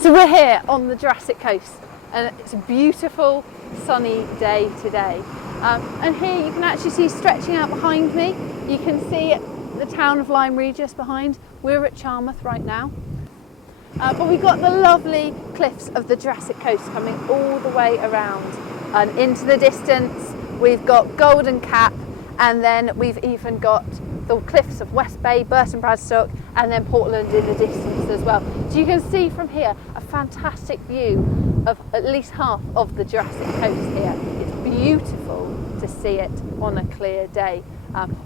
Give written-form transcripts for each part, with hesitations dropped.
So we're here on the Jurassic Coast and it's a beautiful sunny day today. And here you can actually see, stretching out behind me, you can see the town of Lyme Regis behind. We're at Charmouth right now. But we've got the lovely cliffs of the Jurassic Coast coming all the way around and into the distance. We've got Golden Cap, and then we've even got the cliffs of West Bay, Burton Bradstock, and then Portland in the distance as well. So you can see from here a fantastic view of at least half of the Jurassic Coast here. It's beautiful to see it on a clear day.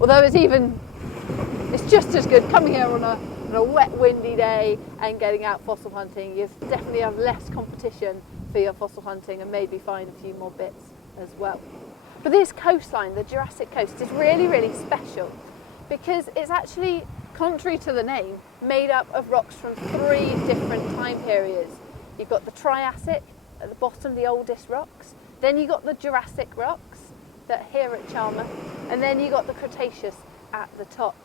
Although it's just as good coming here on a wet, windy day and getting out fossil hunting. You definitely have less competition for your fossil hunting and maybe find a few more bits as well. But this coastline, the Jurassic Coast, is really, really special because it's actually, contrary to the name, made up of rocks from 3 different time periods. You've got the Triassic at the bottom, the oldest rocks. Then you've got the Jurassic rocks that are here at Charmouth. And then you've got the Cretaceous at the top.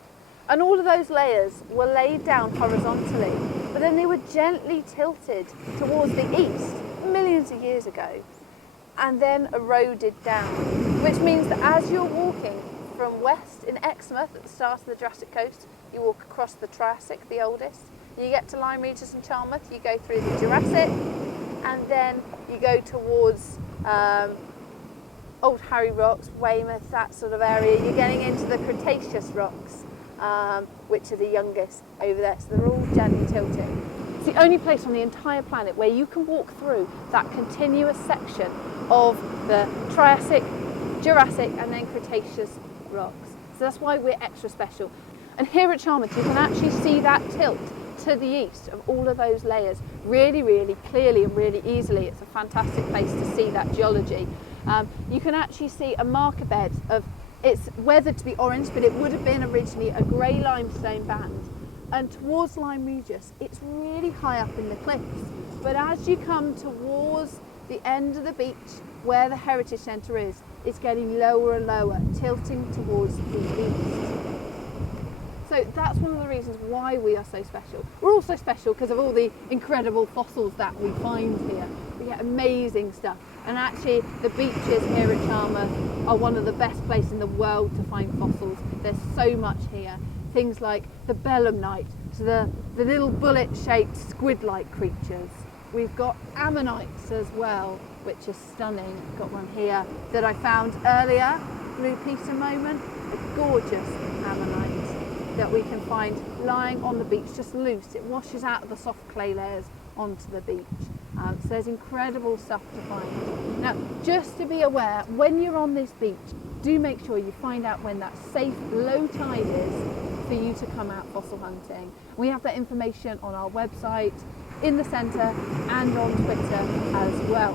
And all of those layers were laid down horizontally, but then they were gently tilted towards the east millions of years ago and then eroded down, which means that as you're walking from west in Exmouth at the start of the Jurassic Coast, you walk across the Triassic, the oldest, you get to Lyme Regis and Charmouth, you go through the Jurassic, and then you go towards Old Harry Rocks, Weymouth, that sort of area. You're getting into the Cretaceous rocks, which are the youngest over there, so they're all gently tilting. It's the only place on the entire planet where you can walk through that continuous section of the Triassic, Jurassic and then Cretaceous rocks. So that's why we're extra special. And here at Charmouth you can actually see that tilt to the east of all of those layers really, really clearly and really easily. It's a fantastic place to see that geology. You can actually see a marker bed of, it's weathered to be orange, but it would have been originally a grey limestone band. And towards Lyme Regis, it's really high up in the cliffs. But as you come towards the end of the beach, where the Heritage Centre is, it's getting lower and lower, tilting towards the east. So that's one of the reasons why we are so special. We're also special because of all the incredible fossils that we find here. We get amazing stuff. And actually the beaches here at Charmouth are one of the best places in the world to find fossils. There's so much here. Things like the belemnite, so the little bullet-shaped squid-like creatures. We've got ammonites as well, which is stunning. We've got one here that I found earlier, Blue Peter moment, a gorgeous ammonite that we can find lying on the beach, just loose. It washes out of the soft clay layers onto the beach. So there's incredible stuff to find. Now, just to be aware, when you're on this beach, do make sure you find out when that safe low tide is for you to come out fossil hunting. We have that information on our website, in the centre and on Twitter as well.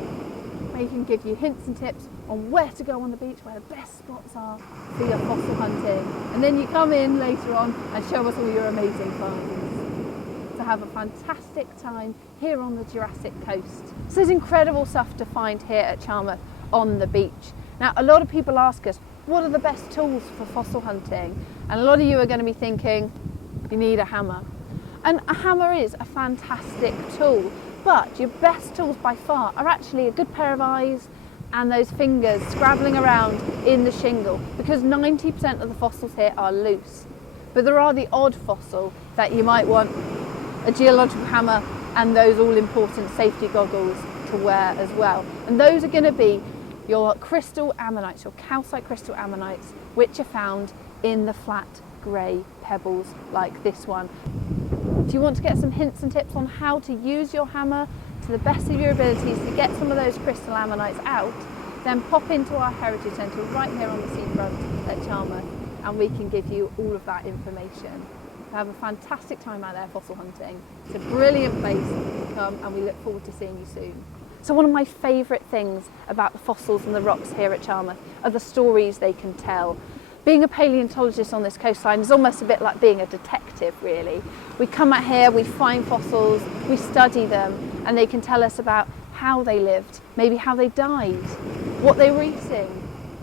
We can give you hints and tips on where to go on the beach, where the best spots are for your fossil hunting. And then you come in later on and show us all your amazing finds. To have a fantastic time here on the Jurassic Coast. So there's incredible stuff to find here at Charmouth on the beach. Now, a lot of people ask us, what are the best tools for fossil hunting? And a lot of you are going to be thinking, you need a hammer. And a hammer is a fantastic tool, but your best tools by far are actually a good pair of eyes and those fingers scrabbling around in the shingle, because 90% of the fossils here are loose. But there are the odd fossil that you might want a geological hammer and those all-important safety goggles to wear as well. And those are going to be your crystal ammonites, your calcite crystal ammonites, which are found in the flat grey pebbles like this one. If you want to get some hints and tips on how to use your hammer to the best of your abilities to get some of those crystal ammonites out, then pop into our Heritage Centre right here on the seafront at Charmouth and we can give you all of that information. Have a fantastic time out there fossil hunting. It's a brilliant place to come and we look forward to seeing you soon. So one of my favourite things about the fossils and the rocks here at Charmouth are the stories they can tell. Being a paleontologist on this coastline is almost a bit like being a detective, really. We come out here, we find fossils, we study them, and they can tell us about how they lived, maybe how they died, what they were eating,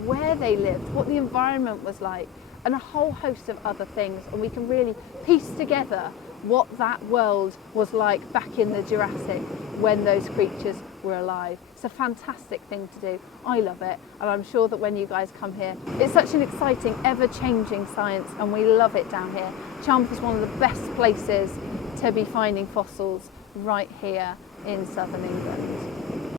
where they lived, what the environment was like, and a whole host of other things. And we can really piece together what that world was like back in the Jurassic when those creatures were alive. It's a fantastic thing to do. I love it, and I'm sure that when you guys come here, it's such an exciting, ever-changing science, and we love it down here. Charmouth is one of the best places to be finding fossils right here in southern England.